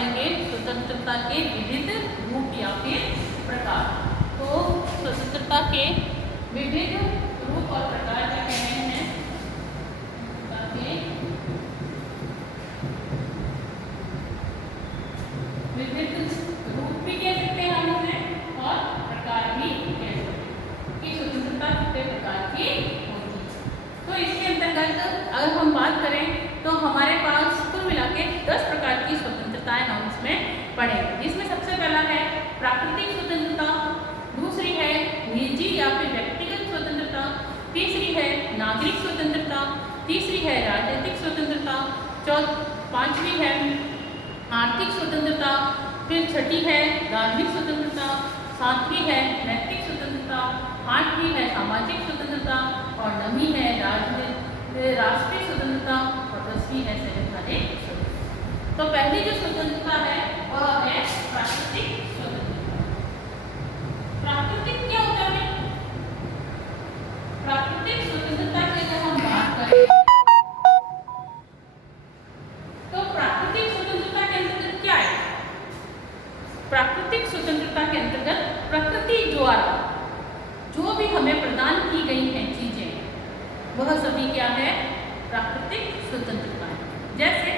पढ़ेंगे स्वतंत्रता के विविध रूप या फिर प्रकार। तो स्वतंत्रता के विविध रूप और प्रकार क्या कह रहे हैं? विविध रूप भी कह सकते हैं हम उन्हें और प्रकार भी कह सकते हैं कि स्वतंत्रता कितने प्रकार की होती है। तो इसके अंतर्गत अगर हम बात करें तो हमारे पास कुल मिला के 10 प्रकार की स्वतंत्रताएं हम इसमें पढ़ेंगे। जिसमें सबसे पहला है प्राकृतिक स्वतंत्रता, दूसरी है निजी या फिर व्यक्तिगत स्वतंत्रता, तीसरी है नागरिक स्वतंत्रता, तीसरी है राजनीतिक स्वतंत्रता, पांचवी है आर्थिक स्वतंत्रता, फिर छठी है धार्मिक स्वतंत्रता, सातवीं है नैतिक स्वतंत्रता, आठवीं है सामाजिक स्वतंत्रता और नवीं है राष्ट्रीय स्वतंत्रता और 10वीं है संवैधानिक स्वतंत्रता। तो पहली जो स्वतंत्रता है वह है प्राकृतिक स्वतंत्रता। प्राकृतिक क्या होता है? प्राकृतिक स्वतंत्रता की अगर हम बात करें तो प्राकृतिक स्वतंत्रता के अंतर्गत क्या है? प्राकृतिक स्वतंत्रता के अंतर्गत प्रकृति द्वारा जो भी हमें प्रदान की गई हैं चीजें वह सभी क्या है? प्राकृतिक स्वतंत्रता है। जैसे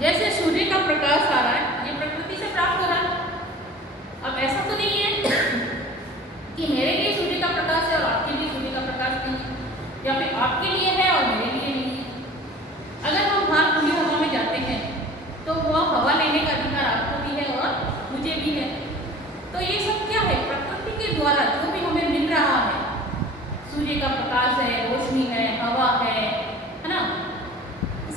जैसे सूर्य का प्रकाश आ रहा है, ये प्रकृति से प्राप्त हो रहा है। अब ऐसा तो नहीं है कि मेरे लिए सूर्य का प्रकाश है और आपके लिए सूर्य का प्रकाश नहीं है, या फिर आपके लिए है और मेरे लिए नहीं है। अगर हम बाहर खुली हवा में जाते हैं तो वह हवा लेने का अधिकार आपको भी है और मुझे भी है। तो ये सब क्या है? प्रकृति के द्वारा जो भी हमें मिल रहा है, सूर्य का प्रकाश है, रोशनी है, हवा है ना,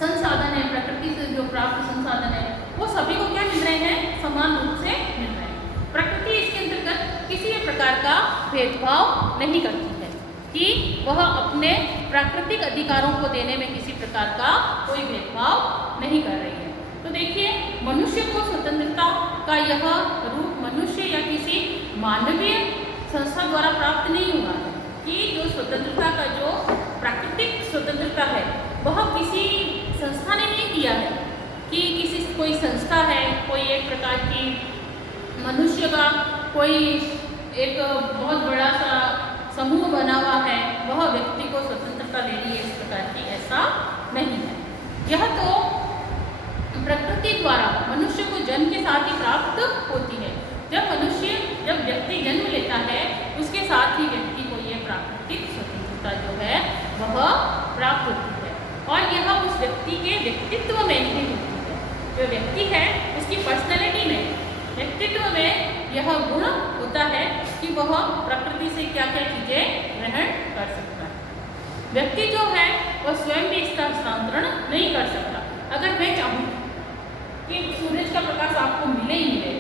संसाधन है, प्रकृति से जो प्राप्त संसाधन है, वो सभी को क्या मिल रहे हैं? समान रूप से मिल रहे हैं। प्रकृति इसके अंतर्गत किसी भी प्रकार का भेदभाव नहीं करती है कि वह अपने प्राकृतिक अधिकारों को देने में किसी प्रकार का कोई भेदभाव नहीं कर रही है। तो देखिए, मनुष्य को स्वतंत्रता का यह रूप मनुष्य या किसी मानवीय संस्था द्वारा प्राप्त नहीं हुआ है कि जो स्वतंत्रता का जो प्राकृतिक स्वतंत्रता है वह किसी संस्था ने नहीं दिया है कि किसी कोई संस्था है, कोई एक प्रकार की मनुष्य का कोई एक बहुत बड़ा सा समूह बना हुआ है, वह व्यक्ति को स्वतंत्रता दे रही है इस प्रकार की, ऐसा नहीं है। यह तो प्रकृति द्वारा मनुष्य को जन्म के साथ ही प्राप्त होती है। जब व्यक्ति जन्म लेता है उसके साथ ही व्यक्ति को यह प्राकृतिक स्वतंत्रता जो है वह प्राप्त होती है और यह उस व्यक्ति के व्यक्तित्व में नहीं होती है। जो व्यक्ति है उसकी पर्सनैलिटी में, व्यक्तित्व में यह गुण होता है कि वह प्रकृति से क्या क्या चीजें ग्रहण कर सकता है। व्यक्ति जो है वह स्वयं भी इसका हस्तांतरण नहीं कर सकता। अगर मैं चाहूँ कि सूरज का प्रकाश आपको मिले ही मिले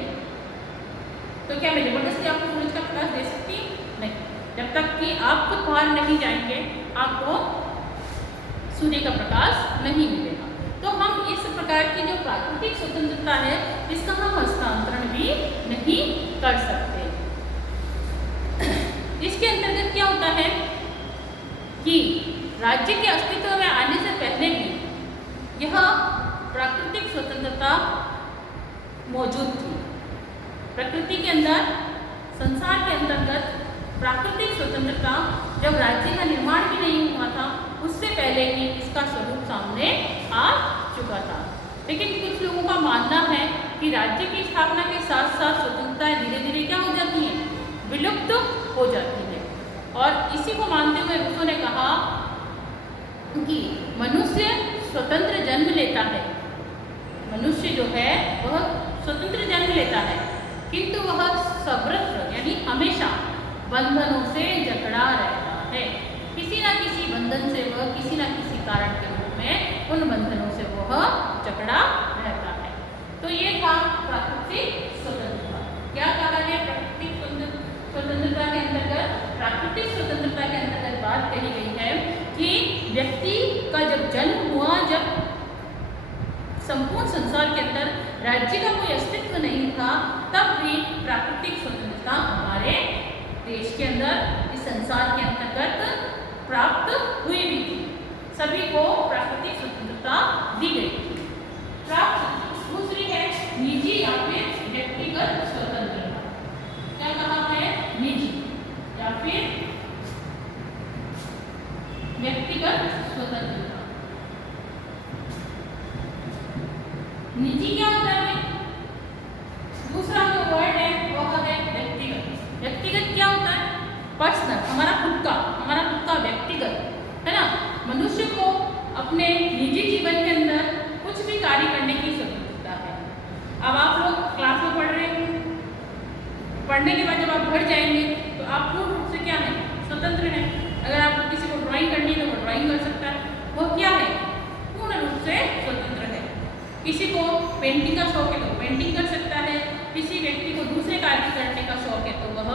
तो क्या मैं जबरदस्ती आपको सूरज का प्रकाश दे सकती? नहीं। जब तक कि आप खुद बाहर नहीं जाएंगे आपको सूर्य का प्रकाश नहीं मिलेगा। तो हम इस प्रकार की जो प्राकृतिक स्वतंत्रता है इसका हम हस्तांतरण भी नहीं कर सकते। इसके अंतर्गत क्या होता है कि राज्य के अस्तित्व में आने से पहले भी यह प्राकृतिक स्वतंत्रता मौजूद थी। प्रकृति के अंदर, संसार के अंतर्गत प्राकृतिक स्वतंत्रता जब राज्य का निर्माण भी नहीं हुआ था उससे पहले ही इसका स्वरूप सामने आ चुका था। लेकिन कुछ लोगों का मानना है कि राज्य की स्थापना के साथ साथ स्वतंत्रताएं धीरे धीरे क्या हो जाती हैं? विलुप्त हो जाती है। और इसी को मानते हुए रूसो ने कहा कि मनुष्य स्वतंत्र जन्म लेता है, मनुष्य जो है वह स्वतंत्र जन्म लेता है, किंतु वह सर्वत्र यानी हमेशा बंधनों से जकड़ा रहता है। किसी न किसी बंधन से वह किसी न किसी कारण के रूप में उन बंधनों से वह जकड़ा रहता है। तो ये था प्राकृतिक स्वतंत्रता। क्या कहा है? प्राकृतिक स्वतंत्रता के अंतर्गत, प्राकृतिक स्वतंत्रता के अंतर्गत बात कही गई है कि व्यक्ति का जब जन्म हुआ, जब संपूर्ण संसार के अंदर राज्य का कोई अस्तित्व नहीं था, तब भी प्राकृतिक स्वतंत्रता हमारे देश के अंदर, इस संसार के अंतर्गत प्राप्त हुई भी थी। सभी को प्राकृतिक स्वतंत्रता दी गई थी, प्राप्त। दूसरी व्यक्तिगत स्वतंत्रता। निजी क्या होता है? दूसरा जो वर्ड है वह है व्यक्तिगत। व्यक्तिगत क्या होता है? पर्सनल, हमारा खुद का व्यक्तिगत, है ना। मनुष्य को अपने निजी जीवन के अंदर कुछ भी कार्य करने की स्वतंत्रता है। अब आप लोग क्लास में पढ़ रहे हैं, पढ़ने के बाद जब आप घर जाएंगे तो आप पूर्ण रूप से क्या है? स्वतंत्र हैं। अगर आप किसी को ड्राइंग करनी है तो वो ड्राइंग कर सकता है, वो क्या है? पूर्ण रूप से स्वतंत्र है। किसी को पेंटिंग का शौक है तो पेंटिंग कर सकता है, किसी व्यक्ति को दूसरे कार्य करने का शौक है तो वह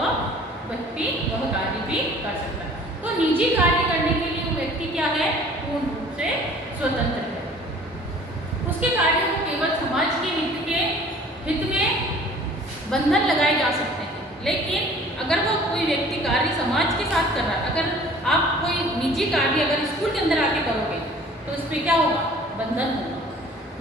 व्यक्ति वह कार्य भी कर सकता है। तो निजी कार्य करने के लिए वो व्यक्ति क्या है? पूर्ण रूप से स्वतंत्र है। उसके कार्यों को केवल समाज के हित में बंधन लगाए जा सकते हैं, लेकिन अगर वो कोई व्यक्ति कार्य समाज के साथ कर रहा है, अगर आप कोई निजी कार्य अगर स्कूल के अंदर आके करोगे तो इस पर क्या होगा? बंधन होगा।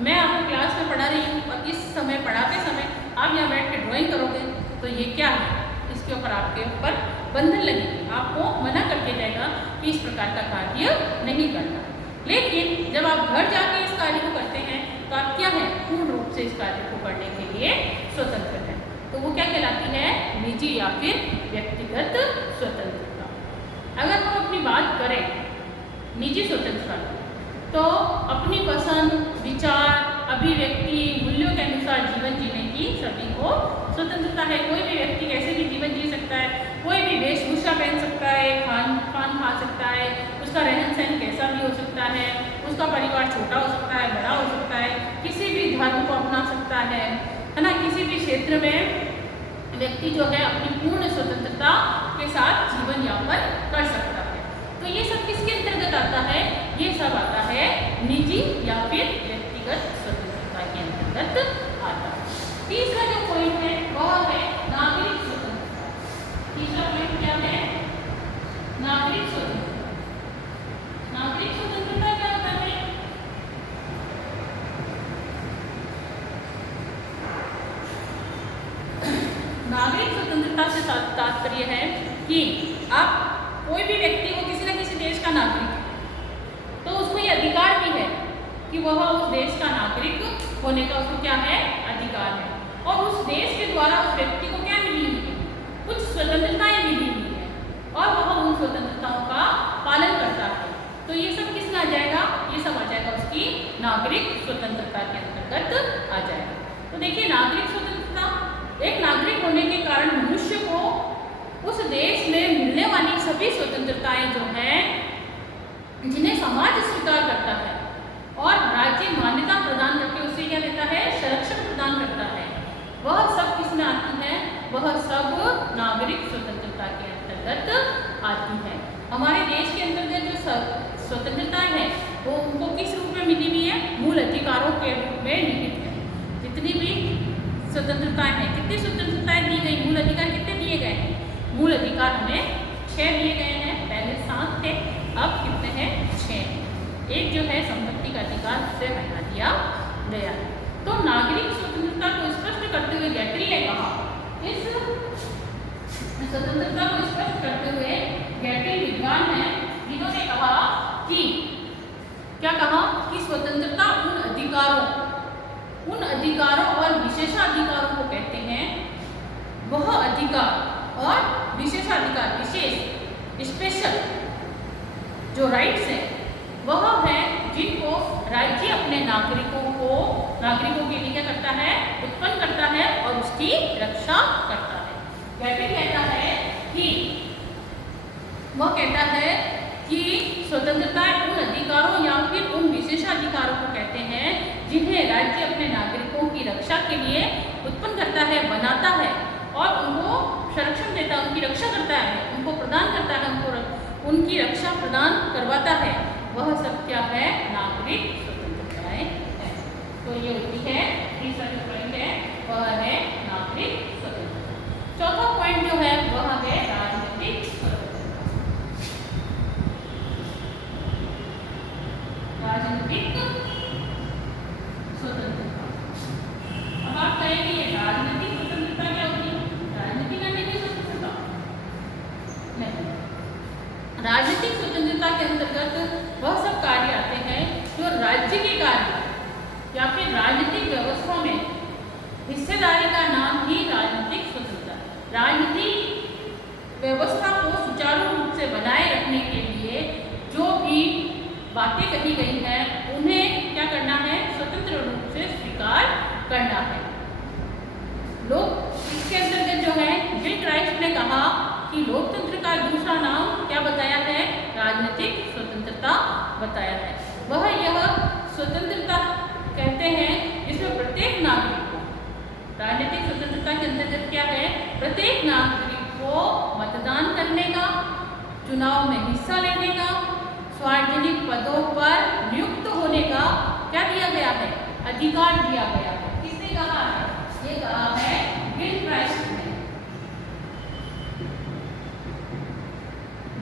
मैं आपको क्लास में पढ़ा रही हूँ और इस समय पढ़ाते समय आप यहाँ बैठ के ड्राइंग करोगे तो ये क्या है? इसके ऊपर आपके ऊपर बंधन लगेगी, आपको मना करके जाएगा कि इस प्रकार का कार्य नहीं करना। लेकिन जब आप घर जाके इस कार्य को करते हैं तो आप क्या है? पूर्ण रूप से इस कार्य को करने के लिए स्वतंत्र हैं। तो वो क्या कहलाती है? निजी या फिर व्यक्तिगत स्वतंत्रता। अगर हम अपनी बात करें निजी स्वतंत्रता तो अपनी पसंद, विचार, अभिव्यक्ति, मूल्यों के अनुसार जीवन जीने की सभी को स्वतंत्रता है। कोई भी व्यक्ति कैसे भी जीवन जी सकता है, कोई भी वेशभूषा पहन सकता है, खान पान खा सकता है, उसका रहन सहन कैसा भी हो सकता है, उसका परिवार छोटा हो सकता है, बड़ा हो सकता है, किसी भी धर्म को अपना सकता है ना। किसी भी क्षेत्र में व्यक्ति जो है अपनी पूर्ण स्वतंत्रता के साथ जीवन यापन कर सकता है। तो ये सब किसके अंतर्गत आता है? ये सब आता है निजी या फिर व्यक्तिगत स्वतंत्रता के अंतर्गत आता है। तीसरा जो पॉइंट है वह है नागरिक स्वतंत्रता। तीसरा पॉइंट क्या है? नागरिक स्वतंत्रता। नागरिक स्वतंत्रता क्या होता है? नागरिक स्वतंत्रता से तात्पर्य है कि आप कोई भी व्यक्ति को किसी न किसी देश का नागरिक है तो उसको ये अधिकार भी है कि वह उस देश का नागरिक होने का उसको क्या है? अधिकार है। और उस देश के द्वारा उस व्यक्ति को क्या मिली हुई है? कुछ स्वतंत्रताएं मिली हुई है और वह उन स्वतंत्रताओं का पालन करता है। तो ये सब किस में आ जाएगा? ये सब आ जाएगा उसकी नागरिक स्वतंत्रता के अंतर्गत आ जाएगा। तो देखिए, नागरिक स्वतंत्रता, एक नागरिक होने के कारण मनुष्य को उस देश में मिलने वाली सभी स्वतंत्रताएं जो हैं, जिन्हें समाज स्वीकार करता है और राज्य मान्यता प्रदान करके उसे क्या देता है? संरक्षण प्रदान करता है, वह सब किस में आती है? वह सब नागरिक स्वतंत्रता के अंतर्गत आती है। हमारे देश के अंतर्गत जो स्वतंत्रताएं हैं वो उनको किस रूप में मिली हुई है? मूल अधिकारों के रूप में निहित है। जितनी भी स्वतंत्रताएं हैं, कितनी स्वतंत्रताएं दी गई? मूल अधिकार कितने दिए गए हैं? मूल अधिकार हमें 6 दिए गए हैं। पहले 7 थे, अब कितने हैं? 6। एक जो है संपत्ति का अधिकार से हटा दिया गया है। तो नागरिक स्वतंत्रता को स्पष्ट करते हुए गैटरी ने कहा, इस स्वतंत्रता को स्पष्ट करते हुए गैटरी विद्वान है जिन्होंने कहा कि क्या कहा? कि स्वतंत्रता उन अधिकारों और विशेषाधिकारों को कहते हैं, वह अधिकार और विशेषाधिकार, विशेष स्पेशल जो राइट्स हैं वह है जिनको राज्य अपने नागरिकों के लिए क्या करता है? उत्पन्न करता है और उसकी रक्षा करता है। गैटरी कहता है कि स्वतंत्रता उन अधिकारों या फिर उन विशेषाधिकारों को कहते हैं जिन्हें राज्य अपने नागरिकों की रक्षा के लिए उत्पन्न करता है, बनाता है और उनको संरक्षण देता है, उनकी रक्षा करता है, उनको प्रदान करता है, उनकी रक्षा प्रदान करवाता है। वह सब क्या है? नागरिक स्वतंत्रताएं है। तो ये होती है तीसरा जो पॉइंट है वह है नागरिक स्वतंत्रता। चौथा पॉइंट जो है वह है राजनीतिक स्वतंत्रता। राजनीतिक स्वतंत्रता। अब आप कहेंगे राजनीतिक स्वतंत्रता क्या होती है? राजनीति करने की स्वतंत्रता नहीं। राजनीतिक स्वतंत्रता के अंतर्गत वह सब कार्य आते हैं जो राज्य के कार्य या फिर राजनीतिक व्यवस्था में हिस्सेदारी का नाम ही राजनीतिक स्वतंत्रता। राजनीतिक व्यवस्था को सुचारू रूप से बनाए रखने के लिए जो भी बातें कही गई हैं उन्हें क्या करना है, स्वतंत्र रूप से स्वीकार करना है। लोग इसके अंतर्गत जो है गिल क्राइस्ट ने कहा कि लोकतंत्र का दूसरा नाम क्या बताया है, राजनीतिक स्वतंत्रता बताया है। वह यह स्वतंत्रता कहते हैं जिसमें प्रत्येक नागरिक को, राजनीतिक स्वतंत्रता के अंतर्गत क्या है, प्रत्येक नागरिक को मतदान करने का, चुनाव में हिस्सा लेने का, सार्वजनिक पदों पर नियुक्त होने का क्या दिया गया है, अधिकार दिया गया है। किसने कहा है, ये कहा है गिल क्राइस्ट ने।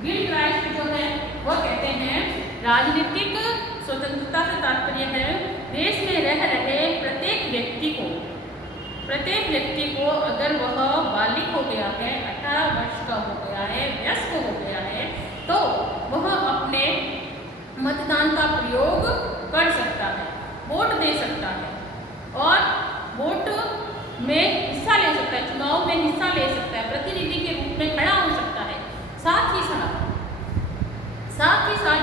गिल क्राइस्ट जो है वह कहते हैं राजनीतिक स्वतंत्रता से तात्पर्य है देश में रह रहे प्रत्येक व्यक्ति को अगर वह बालिग हो गया है, 18 वर्ष का हो गया है, वयस्क हो गया है, तो वह अपने मतदान का प्रयोग कर सकता है, वोट दे सकता है और वोट में हिस्सा ले सकता है, चुनाव में हिस्सा ले सकता है, प्रतिनिधि के रूप में खड़ा हो सकता है। साथ ही साथ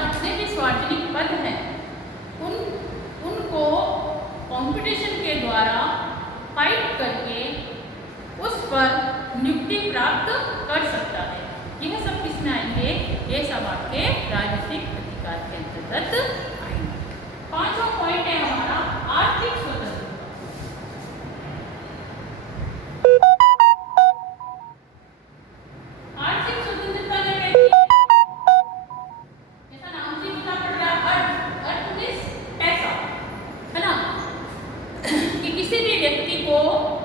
जितने भी सार्वजनिक पद हैं उनको कंपटीशन के द्वारा फाइट करके उस पर नियुक्ति प्राप्त कर सकता है। यह सब किसमें आएंगे, ये सब आपके राजनीतिक अधिकार के अंतर्गत आएंगे। पांचवा पॉइंट है हमारा आर्थिक स्वतंत्रता। आर्थिक स्वतंत्रता क्या कहती है, जैसा नाम से पता पड़ रहा है, अर्थ मींस पैसा, है ना, कि किसी भी व्यक्ति को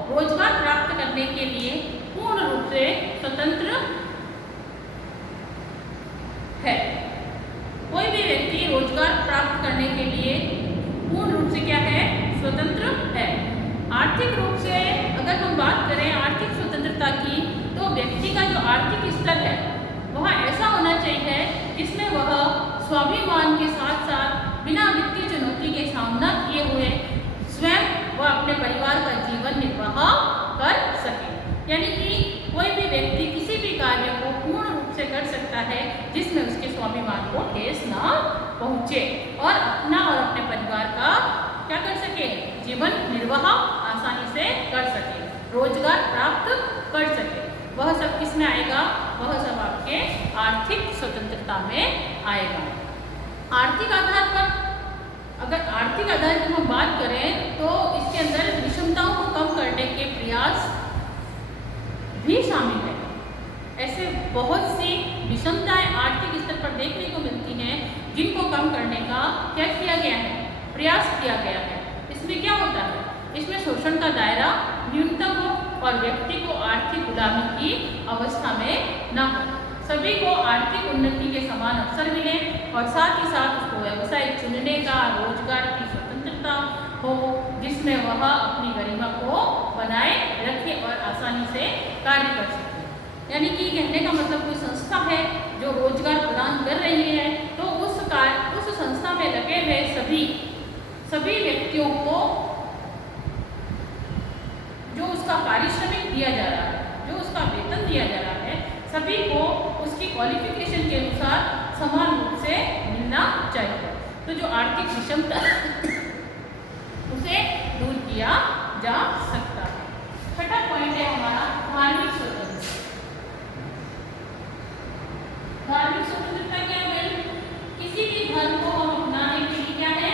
रोजगार प्राप्त करने के लिए पूर्ण रूप से स्वतंत्र है। कोई भी व्यक्ति रोजगार प्राप्त करने के लिए पूर्ण रूप से क्या है, स्वतंत्र है। आर्थिक रूप से अगर हम बात करें आर्थिक स्वतंत्रता की, तो व्यक्ति का जो आर्थिक स्तर है वह ऐसा होना चाहिए जिसमें वह स्वाभिमान के साथ साथ बिना वित्तीय चुनौती के सामना किए हुए स्वयं वह अपने परिवार का जीवन निर्वाह कर सके। यानी कि कोई भी व्यक्ति किसी भी कार्य को पूर्ण रूप से कर सकता है जिसमें उसके स्वाभिमान को ठेस ना पहुँचे और अपना और अपने परिवार का क्या कर सके, जीवन निर्वाह आसानी से कर सके, रोजगार प्राप्त कर सके। वह सब किस में आएगा, वह सब आपके आर्थिक स्वतंत्रता में आएगा। आर्थिक आधार पर, अगर आर्थिक आधार की हम बात करें तो इसके अंदर विषमताओं को कम करने के प्रयास भी शामिल है। ऐसे बहुत सी विषमताएं आर्थिक स्तर पर देखने को मिलती हैं जिनको कम करने का क्या किया गया है, प्रयास किया गया है। इसमें क्या होता है, इसमें शोषण का दायरा न्यूनतम हो और व्यक्ति को आर्थिक गुलामी की अवस्था में न हो, सभी को आर्थिक उन्नति के समान अवसर मिले और साथ ही साथ उसको व्यवसाय चुनने का, रोजगार की स्वतंत्रता हो जिसमें वह अपनी गरिमा को बनाए रखे और आसानी से कार्य कर सके। यानी कि कहने का मतलब कोई संस्था है जो रोजगार प्रदान कर रही है तो उस संस्था में लगे हुए सभी व्यक्तियों को जो उसका पारिश्रमिक दिया जा रहा है, जो उसका वेतन दिया जा रहा है, सभी को उसकी क्वालिफिकेशन के अनुसार समान रूप से मिलना चाहिए। तो जो आर्थिक विषमता उसे दूर किया जा सकता है। छठा पॉइंट है हमारा धार्मिक स्वतंत्रता। धार्मिक स्वतंत्रता क्या है, किसी भी धर्म को हम अपनाने के लिए क्या है,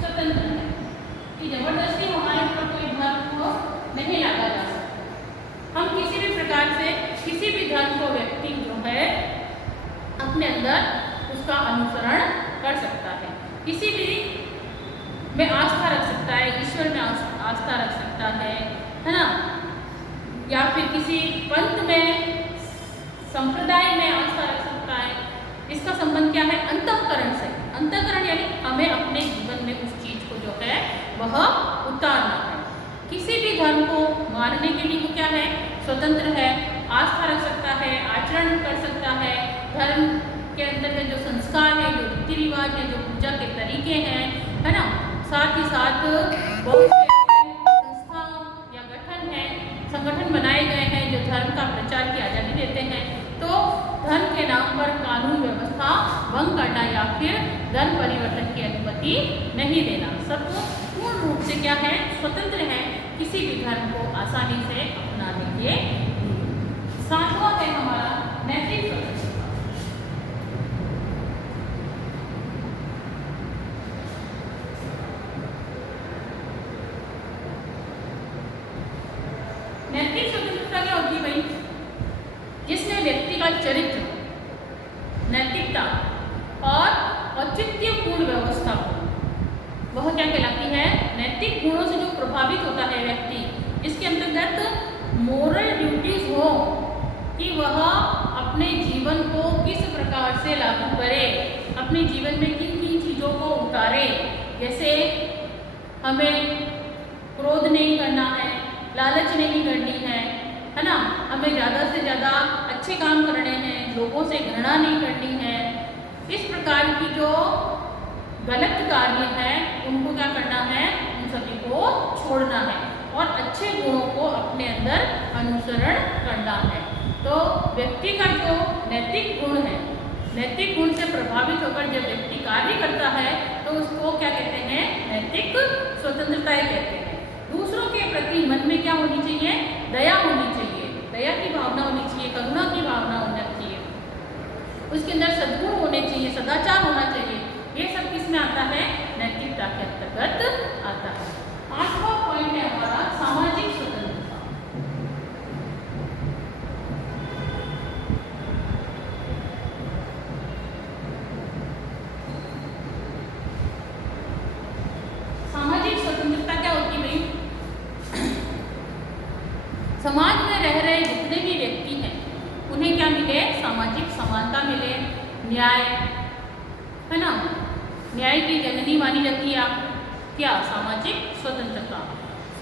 स्वतंत्र है, कि जबरदस्ती हमारे ऊपर कोई धर्म को नहीं लादा जा सकता। हम किसी भी प्रकार से किसी भी धर्म को व्यक्ति जो है अपने अंदर उसका अनुसरण कर सकता है, किसी भी में आस्था रख सकता है, ईश्वर में आस्था रख सकता है ना, या फिर किसी पंथ में, संप्रदाय में आस्था रख सकता है। इसका संबंध क्या है, अंतःकरण से। अंतःकरण यानी हमें अपने जीवन में उस चीज को जो है वह उतारना है। किसी भी धर्म को मानने के लिए वो क्या है, स्वतंत्र है, आस्था रख सकता है, आचरण कर सकता है, धर्म के अंतर्गत जो संस्कार है, जो रीति रिवाज है, जो पूजा के तरीके हैं, है ना, साथ ही साथ बहुत से संस्था या संगठन बनाए गए हैं जो धर्म का प्रचार की आज़ादी देते हैं। तो धर्म के नाम पर कानून व्यवस्था भंग करना या फिर धर्म परिवर्तन की अनुमति नहीं देना, सब पूर्ण रूप से क्या है, स्वतंत्र है किसी भी धर्म को आसानी से अपनाने के लिए। सातवां है हमारा नैतिक स्वतंत्रता। नैतिक स्वतंत्रता क्या होती है भाई? जिसमें व्यक्ति का चरित्र, नैतिकता और औचित्यपूर्ण व्यवस्था हो, वह क्या कहलाती है? नैतिक गुणों से जो प्रभावित होता है व्यक्ति, इसके अंतर्गत मोरल ड्यूटीज हो कि वह अपने जीवन को किस प्रकार से लागू करे, अपने जीवन में किन किन चीज़ों को उतारे। जैसे हमें क्रोध नहीं करना है, लालच नहीं करनी है ना, हमें ज़्यादा से ज़्यादा अच्छे काम करने हैं, लोगों से घृणा नहीं करनी है। इस प्रकार की जो गलत कार्य है उनको क्या करना है, उन सभी को छोड़ना है और अच्छे गुणों को अपने अंदर अनुसरण करना है। तो व्यक्ति का जो नैतिक गुण है, नैतिक गुण से प्रभावित होकर जब व्यक्ति कार्य करता है तो उसको क्या कहते हैं? नैतिक स्वतंत्रता कहते हैं। दूसरों के प्रति मन में क्या होनी चाहिए? दया होनी चाहिए, दया की भावना होनी चाहिए, करुणा की भावना होनी चाहिए, उसके अंदर सद्गुण होने चाहिए, सदाचार होना चाहिए। ये सब किस में आता है? नैतिकता के अंतर्गत आता है। 8वां पॉइंट है हमारा सामाजिक स्वतंत्रता। सामाजिक स्वतंत्रता क्या होती है भाई? समाज में रह रहे जितने भी व्यक्ति हैं उन्हें क्या मिले? सामाजिक समानता मिले, न्याय, है ना, न्याय की जननी मानी जाती है क्या? सामाजिक स्वतंत्रता।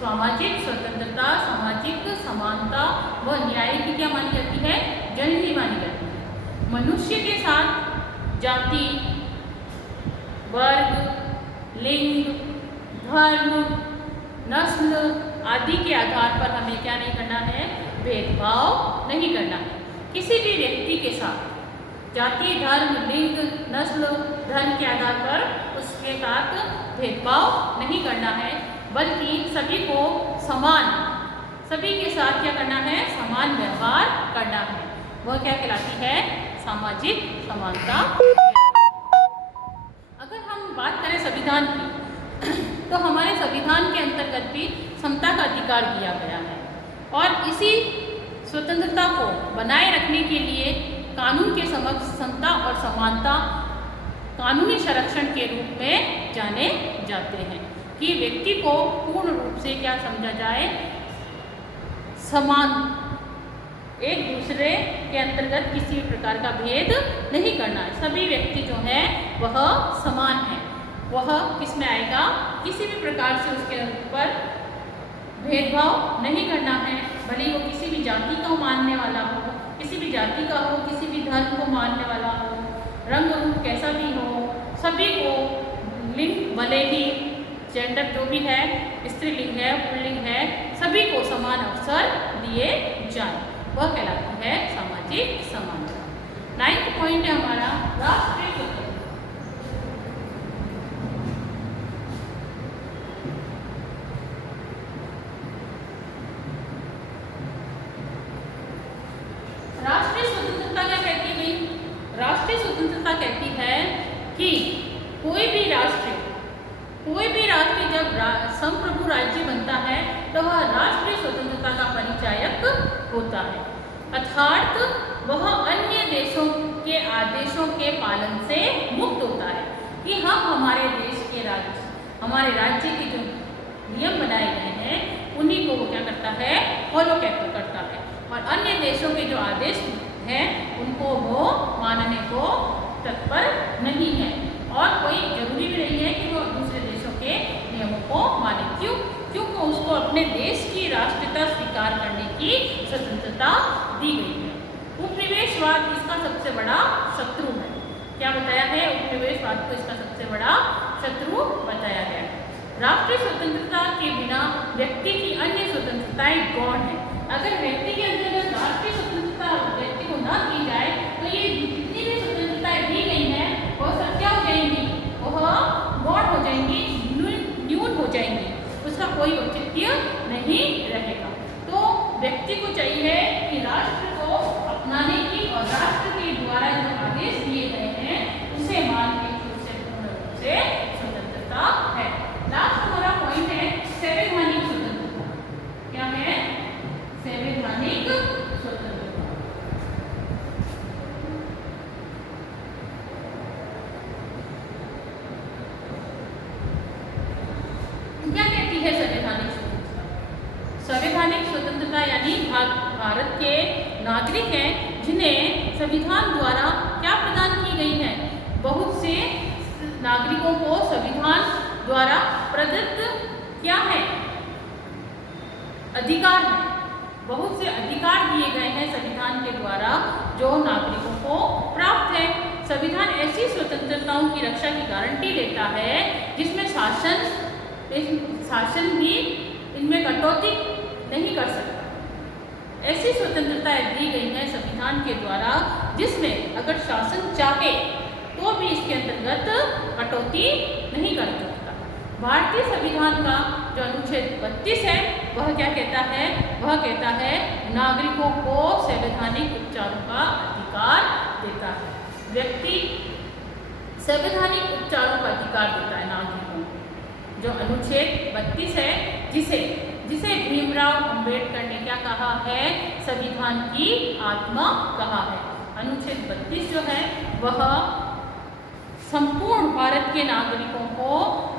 सामाजिक स्वतंत्रता, सामाजिक समानता व न्याय की क्या मानी जाती है? जननी मानी जाती है। मनुष्य के साथ जाति, वर्ग, लिंग, धर्म, नस्ल आदि के आधार पर हमें क्या नहीं करना है? भेदभाव नहीं करना है। किसी भी व्यक्ति के साथ जाति, धर्म, लिंग, नस्ल, धर्म के आधार पर उसके साथ भेदभाव नहीं करना है, बल्कि सभी को समान, सभी के साथ क्या करना है? समान व्यवहार करना है। वह क्या कहलाती है? सामाजिक समानता। अगर हम बात करें संविधान की तो हमारे संविधान के अंतर्गत भी समता का अधिकार दिया गया है और इसी स्वतंत्रता को बनाए रखने के लिए कानून के समक्ष समता और समानता कानूनी संरक्षण के रूप में जाने जाते हैं कि व्यक्ति को पूर्ण रूप से क्या समझा जाए? समान, एक दूसरे के अंतर्गत किसी भी प्रकार का भेद नहीं करना है। सभी व्यक्ति जो है वह समान है। वह किस में आएगा? किसी भी प्रकार से उसके ऊपर भेदभाव नहीं करना है, भले वो किसी भी जाति को मानने वाला हो, किसी भी जाति का हो, किसी भी धर्म को मानने वाला हो, रंग रूप कैसा भी हो, सभी को लिंग, भले ही जेंडर जो भी है, स्त्रीलिंग है, पुल्लिंग है, सभी को समान अवसर दिए जाए, वह कहलाती है सामाजिक समानता। 9वां पॉइंट है हमारा राष्ट्रीय स्वतंत्रता। राष्ट्रीय स्वतंत्रता क्या कहती है भाई? राष्ट्रीय स्वतंत्रता कहती है कि कोई भी राष्ट्र जब संप्रभु राज्य बनता है तो वह राष्ट्रीय स्वतंत्रता का परिचायक होता है, अर्थात वह अन्य देशों के आदेशों के पालन से मुक्त होता है कि हम हमारे देश के हमारे राज्य के जो नियम बनाए गए हैं उन्हीं को वो क्या करता है? फॉलो करता है और अन्य देशों के जो आदेश हैं उनको वो मानने को तत्पर नहीं है और कोई जरूरी भी नहीं है कि वो दूसरे देशों के नियमों को माने। क्योंकि उसको अपने देश की राष्ट्रीयता स्वीकार करने की स्वतंत्रता दी गई है। उपनिवेशवाद इसका सबसे बड़ा शत्रु है। बात को इसका सबसे बड़ा शत्रु बताया गया है। राष्ट्रीय स्वतंत्रता के बिना व्यक्ति की अन्य स्वतंत्रताएं गौण है। अगर व्यक्ति के अंतर्गत राष्ट्रीय स्वतंत्रता व्यक्ति को न दी जाए तो ये जितनी भी स्वतंत्रताएं दी गई हैं वो सब क्या हो जाएंगी, वह गौण हो जाएंगी, न्यून हो जाएंगी, उसका कोई औचित्य नहीं रहेगा। तो व्यक्ति को चाहिए कि राष्ट्र को अपनाने की और राष्ट्र के द्वारा जो आदेश दिए गए हैं उसे मानने की उसे पूर्ण रूप से स्वतंत्रता है। लास्ट हमारा पॉइंट है संवैधानिक स्वतंत्रता। क्या है? संवैधानिक स्वतंत्रता। क्या कहती है संवैधानिक स्वतंत्रता? संवैधानिक स्वतंत्रता यानी भारत के नागरिक हैं जिन्हें संविधान द्वारा क्या प्रदान की गई है, बहुत से नागरिकों को संविधान द्वारा प्रदत्त क्या है, अधिकार है। बहुत से अधिकार दिए गए हैं संविधान के द्वारा जो नागरिकों को प्राप्त है। संविधान ऐसी स्वतंत्रताओं की रक्षा की गारंटी देता है जिसमें शासन भी इनमें कटौती नहीं कर सकता। ऐसी स्वतंत्रताएं दी गई हैं संविधान के द्वारा जिसमें अगर शासन चाहे तो भी इसके अंतर्गत कटौती नहीं कर सकता। भारतीय संविधान का जो अनुच्छेद 32 है वह क्या कहता है? वह कहता है नागरिकों को संवैधानिक उपचारों का अधिकार देता है। व्यक्ति संवैधानिक उपचारों का अधिकार देता है नागरिकों को। जो अनुच्छेद 32 है जिसे भीमराव अंबेडकर ने क्या कहा है? संविधान की आत्मा कहा है। अनुच्छेद 32 जो है वह संपूर्ण भारत के नागरिकों को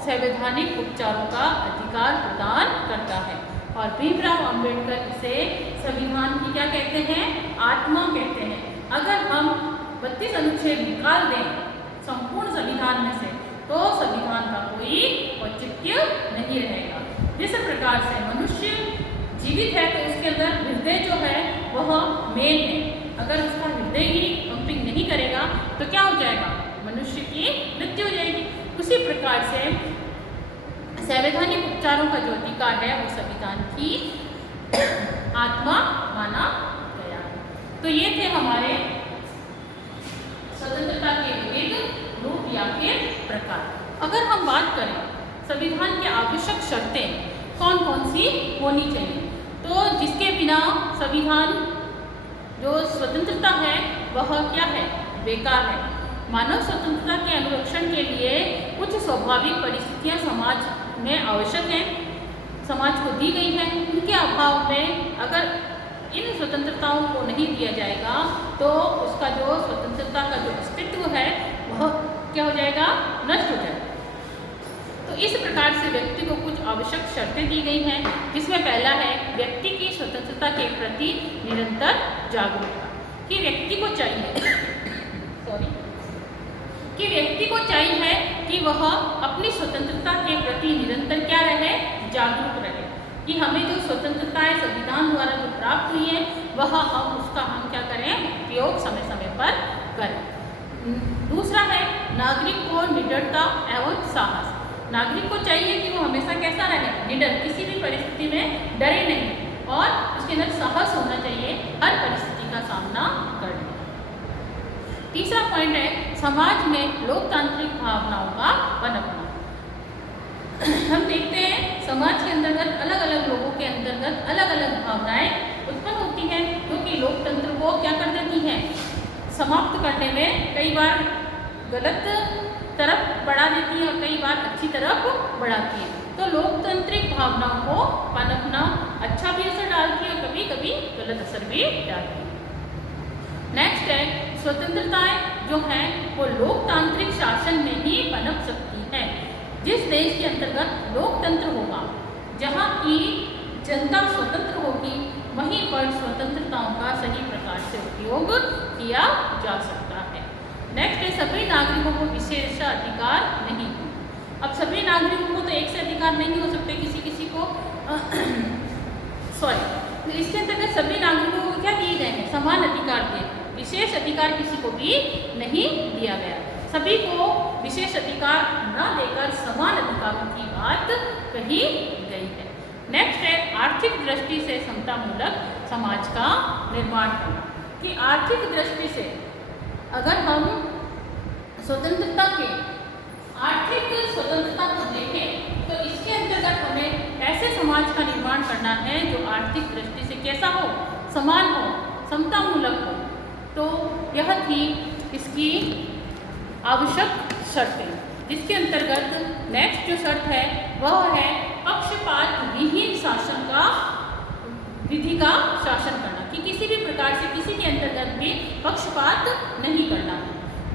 संवैधानिक उपचारों का अधिकार प्रदान करता है और भीमराव अंबेडकर इसे संविधान की क्या कहते हैं? आत्मा कहते हैं। अगर हम 32 अनुच्छेद निकाल दें संपूर्ण संविधान में से तो संविधान का कोई औचित्य नहीं रहेगा। जिस प्रकार से मनुष्य जीवित है तो उसके अंदर हृदय जो है वह मेन है। अगर उसका हृदय ही पंपिंग नहीं करेगा तो क्या हो जाएगा? मनुष्य की मृत्यु हो जाएगी। उसी प्रकार से संवैधानिक उपचारों का जो अधिकार है वो संविधान की आत्मा माना गया। तो ये थे हमारे स्वतंत्रता के विविध रूप या फिर प्रकार। अगर हम बात करें संविधान की आवश्यक शर्तें कौन कौन सी होनी चाहिए, तो जिसके बिना संविधान जो स्वतंत्रता है वह क्या है? बेकार है। मानव स्वतंत्रता के अनुरक्षण के लिए कुछ स्वाभाविक परिस्थितियां समाज में आवश्यक हैं, समाज को दी गई हैं। उनके अभाव में अगर इन स्वतंत्रताओं को नहीं दिया जाएगा तो उसका जो स्वतंत्रता का जो अस्तित्व है वह क्या हो जाएगा? नष्ट हो जाएगा। तो इस प्रकार से व्यक्ति को कुछ आवश्यक शर्तें दी गई हैं जिसमें पहला है व्यक्ति की स्वतंत्रता के प्रति निरंतर जागरूकता। कि व्यक्ति को चाहिए कि वह अपनी स्वतंत्रता के प्रति निरंतर क्या रहे? जागरूक रहे। कि हमें जो स्वतंत्रताएं संविधान द्वारा जो प्राप्त हुई है वह उसका हम क्या करें? उपयोग समय समय पर करें। दूसरा है नागरिक को निडरता एवं साहस। नागरिक को चाहिए कि वो हमेशा कैसा रहे? निडर, किसी भी परिस्थिति में डरे नहीं और उसके अंदर साहस होना चाहिए हर परिस्थिति का सामना करने। तीसरा पॉइंट है समाज में लोकतांत्रिक भावनाओं का पनपना। हम देखते हैं समाज के अंतर्गत अलग अलग लोगों के अंतर्गत अलग अलग भावनाएं उत्पन्न होती हैं जो कि लोकतंत्र को क्या कर देती हैं? समाप्त करने में कई बार गलत तरफ बढ़ा देती है और कई बार अच्छी तरफ बढ़ाती है। तो लोकतांत्रिक भावनाओं को पनपना अच्छा भी असर डालती है और कभी कभी गलत असर भी डालती है। नेक्स्ट है स्वतंत्रताएं जो हैं वो लोकतांत्रिक शासन में ही पनप सकती हैं। जिस देश के अंतर्गत लोकतंत्र होगा, जहाँ की जनता स्वतंत्र होगी, वहीं पर स्वतंत्रताओं का सही प्रकार से उपयोग किया जा सकता है। नेक्स्ट है सभी नागरिकों को विशेष अधिकार नहीं हो। अब सभी नागरिकों को तो एक से अधिकार नहीं हो सकते, किसी को तो इसके अंतर्गत सभी नागरिकों को क्या दिए गए हैं? समान अधिकार दिए। विशेष अधिकार किसी को भी नहीं दिया गया। सभी को विशेष अधिकार न देकर समान अधिकारों की बात कही गई है। नेक्स्ट है आर्थिक दृष्टि से समतामूलक समाज का निर्माण करना। कि आर्थिक दृष्टि से अगर हम स्वतंत्रता के आर्थिक स्वतंत्रता को देखें तो इसके अंतर्गत हमें ऐसे समाज का निर्माण करना है जो आर्थिक दृष्टि से कैसा हो, समान हो, समतामूलक हो। तो यह थी इसकी आवश्यक शर्तें, जिसके अंतर्गत नेक्स्ट जो शर्त है वह है पक्षपात विहीन शासन का विधि का शासन करना। कि किसी भी प्रकार से किसी के अंतर्गत भी पक्षपात नहीं करना है।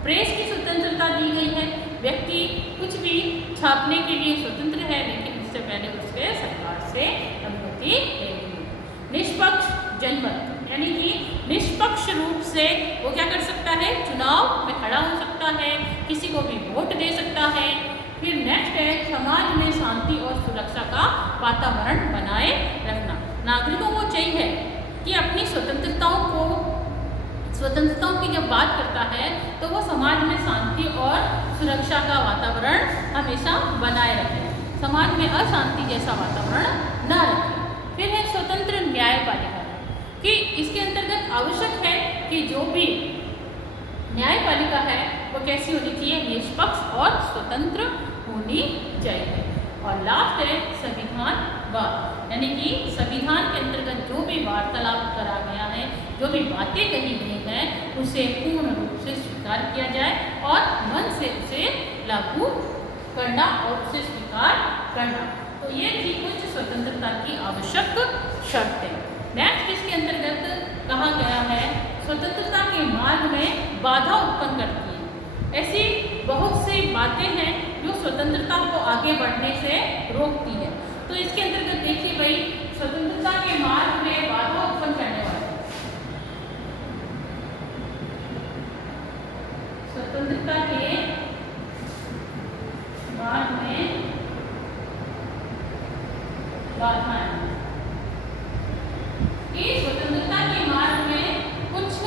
प्रेस की स्वतंत्रता दी गई है। व्यक्ति कुछ भी छापने के लिए स्वतंत्र है, लेकिन उससे पहले उसके सरकार से अनुमति लेनी है। निष्पक्ष जनमत यानी कि निष्पक्ष रूप से वो क्या कर सकता है, चुनाव में खड़ा हो सकता है, किसी को भी वोट दे सकता है। फिर नेक्स्ट है समाज में शांति और सुरक्षा का वातावरण बनाए रखना। नागरिकों को चाहिए कि अपनी स्वतंत्रताओं की जब बात करता है तो वो समाज में शांति और सुरक्षा का वातावरण हमेशा बनाए रखे, समाज में अशांति जैसा वातावरण न रखे। फिर है स्वतंत्र न्यायपालिका। कि इसके अंतर्गत आवश्यक है कि जो भी न्यायपालिका है वो कैसी होनी चाहिए, निष्पक्ष और स्वतंत्र होनी चाहिए। और लास्ट है संविधानवाद, यानी कि संविधान के अंतर्गत जो भी वार्तालाप करा गया है, जो भी बातें कही गई हैं, उसे पूर्ण रूप से स्वीकार किया जाए और मन से उसे लागू करना और उसे स्वीकार करना। तो ये थी कुछ स्वतंत्रता की आवश्यक शर्तें। नेक्स्ट इसके अंतर्गत कहा गया है स्वतंत्रता के मार्ग में बाधा उत्पन्न करती है। ऐसी बहुत सी बातें हैं जो स्वतंत्रता को आगे बढ़ने से रोकती है। तो इसके अंतर्गत देखिए भाई, स्वतंत्रता के मार्ग में बाधा उत्पन्न करने वाले स्वतंत्रता के मार्ग में बाधाएं। इस स्वतंत्रता के मार्ग में कुछ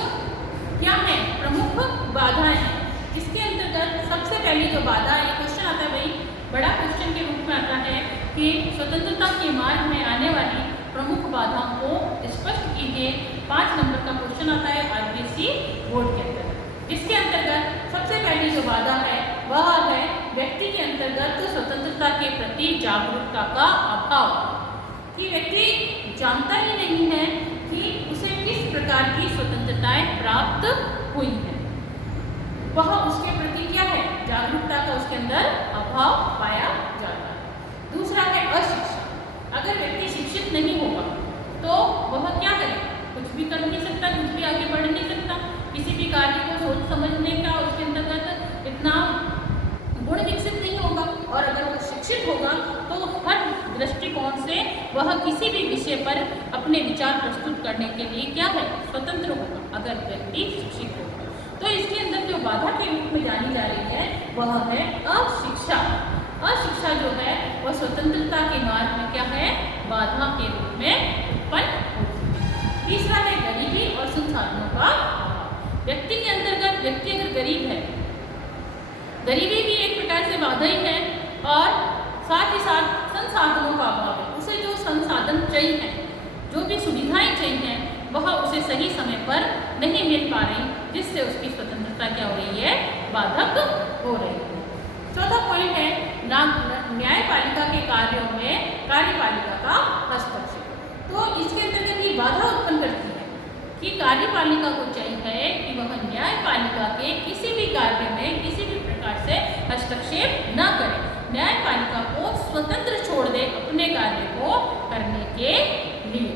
क्या है, प्रमुख बाधाएं हैं। इसके अंतर्गत सबसे पहली जो बाधा है, क्वेश्चन आता है भाई, बड़ा क्वेश्चन के रूप में आता है कि स्वतंत्रता के मार्ग में आने वाली प्रमुख बाधाओं को स्पष्ट कीजिए। 5 नंबर का क्वेश्चन आता है आरबीसी बोर्ड के अंतर्गत। इसके अंतर्गत सबसे पहली जो बाधा है वह है व्यक्ति के अंतर्गत स्वतंत्रता के प्रति जागरूकता का अभाव। कि व्यक्ति जानता ही नहीं है कि उसे किस प्रकार की स्वतंत्रताएं प्राप्त हुई है, वह उसके प्रति क्या है, जागरूकता का उसके अंदर अभाव पाया जाता है। दूसरा है अशिक्षा। अगर व्यक्ति शिक्षित नहीं होगा तो वह क्या करे, कुछ भी कर नहीं सकता, कुछ भी आगे बढ़ नहीं सकता, किसी भी कार्य को सोच समझने का उसके अंतर्गत इतना गुण विकसित नहीं होगा। और अगर वह शिक्षित होगा तो हर दृष्टिकोण से वह किसी भी विषय पर अपने विचार प्रस्तुत करने के लिए क्या है, स्वतंत्र होगा, अगर व्यक्ति शिक्षित होगा। तो इसके अंदर जो बाधा के रूप में जानी जा रही है वह है अशिक्षा। अशिक्षा जो है वह स्वतंत्रता के मार्ग में क्या है, बाधा के रूप में उत्पन्न होती है। तीसरा है गरीबी और संसाधनों का अभाव। व्यक्ति के अंतर्गत व्यक्ति अगर गरीब है, गरीबी भी एक प्रकार से बाधा ही है, और साथ ही साथ संसाधनों का अभाव है। उसे जो संसाधन चाहिए, जो भी सुविधाएं चाहिए, वह उसे सही समय पर नहीं मिल पा रही, जिससे उसकी स्वतंत्रता क्या हो रही है, बाधक हो रही है। चौथा पॉइंट है न्यायपालिका के कार्यों में कार्यपालिका का हस्तक्षेप। तो इसके अंतर्गत ये बाधा उत्पन्न करती है कि कार्यपालिका को चाहिए कि वह न्यायपालिका के किसी भी कार्य में किसी भी प्रकार से हस्तक्षेप न करे, न्यायपालिका को स्वतंत्र छोड़ दे अपने कार्य को करने के लिए।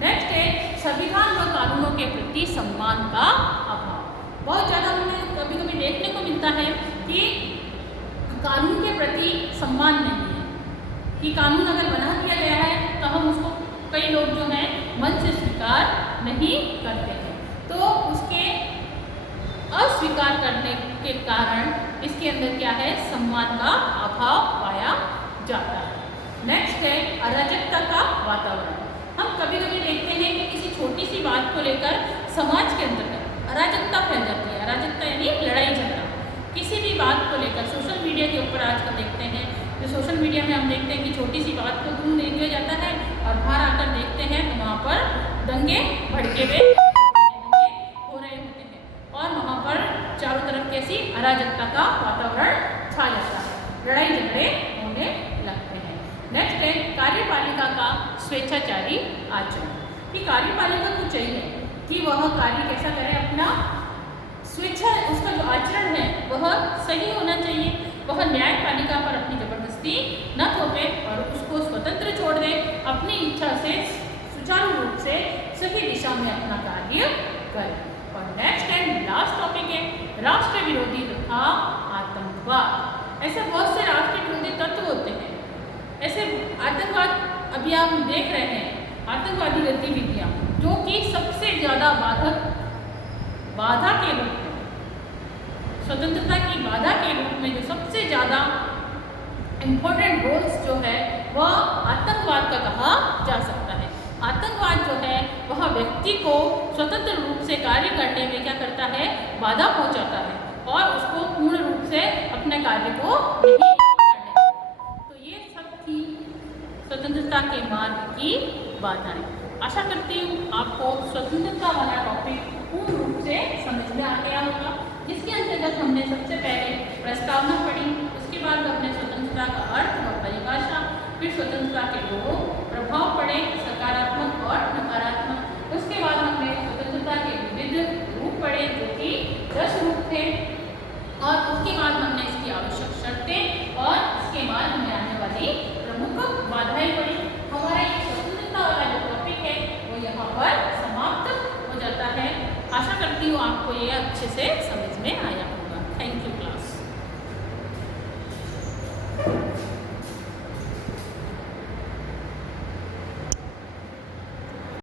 नेक्स्ट है संविधान व कानूनों के प्रति सम्मान का अभाव। बहुत ज़्यादा हमें कभी कभी देखने को मिलता है कि कानून के प्रति सम्मान नहीं है, कि कानून अगर बना दिया गया है तो हम उसको, कई लोग जो हैं मन से स्वीकार नहीं करते हैं, तो उसके अस्वीकार करने के कारण इसके अंदर क्या है, सम्मान का अभाव पाया जाता है। नेक्स्ट है अराजकता का वातावरण। हम कभी कभी देखते हैं कि किसी छोटी सी बात को लेकर समाज के अंतर्गत अराजकता फैल जाती है। अराजकता यानी लड़ाई झगड़ा, किसी भी बात को लेकर सोशल आजकल देखते हैं, जो सोशल मीडिया में हम देखते हैं कि छोटी सी बात को दूर दे दिया जाता है और बाहर आकर देखते हैं तो वहाँ पर दंगे भड़के हुए हो रहे होते हैं और वहाँ पर चारों तरफ कैसी अराजकता का वातावरण छा जाता है, लड़ाई झगड़े होने लगते हैं। नेक्स्ट है कार्यपालिका का स्वेच्छाचारी आचरण। कि कार्यपालिका को चाहिए कि वह कार्य कैसा करे, अपना स्वेच्छा, उसका जो आचरण है वह सही होना चाहिए, वह न्यायपालिका पर अपनी जबरदस्ती न थोपे और उसको स्वतंत्र छोड़ दे, अपनी इच्छा से सुचारू रूप से सही दिशा में अपना कार्य करे। और नेक्स्ट एंड लास्ट टॉपिक है राष्ट्र विरोधी तथा आतंकवाद। ऐसे बहुत से राष्ट्र विरोधी तत्व होते हैं, ऐसे आतंकवाद अभी आप देख रहे हैं, आतंकवादी गतिविधियाँ जो कि सबसे ज़्यादा बाधा के रूप में, स्वतंत्रता की बाधा के रूप में जो सबसे ज़्यादा इम्पोर्टेंट रोल्स जो है वह आतंकवाद का कहा जा सकता है। आतंकवाद जो है वह व्यक्ति को स्वतंत्र रूप से कार्य करने में क्या करता है, बाधा पहुंचाता है और उसको पूर्ण रूप से अपने कार्य को नहीं करने देता। तो ये सब थी स्वतंत्रता के मार्ग की बाधाएं। आशा करती हूँ आपको स्वतंत्रता वाला टॉपिक पूर्ण रूप से समझ में आ गया होगा, जिसके अंतर्गत हमने सबसे पहले प्रस्तावना पढ़ी, उसके बाद हमने स्वतंत्रता का अर्थ व परिभाषा, फिर स्वतंत्रता के दो प्रभाव पढ़े, सकारात्मक और नकारात्मक। उसके बाद हमने स्वतंत्रता के विविध रूप पढ़े जो कि 10 रूप थे और उसके बाद हमने इसकी आवश्यक शर्तें और इसके बाद हमें आने वाली प्रमुख बाधाएं पढ़ी। हमारा ये स्वतंत्रता वाला जो टॉपिक है वो यहाँ पर समाप्त हो जाता है। आशा करती हूँ आपको ये अच्छे से समझ में आया होगा। Thank you class.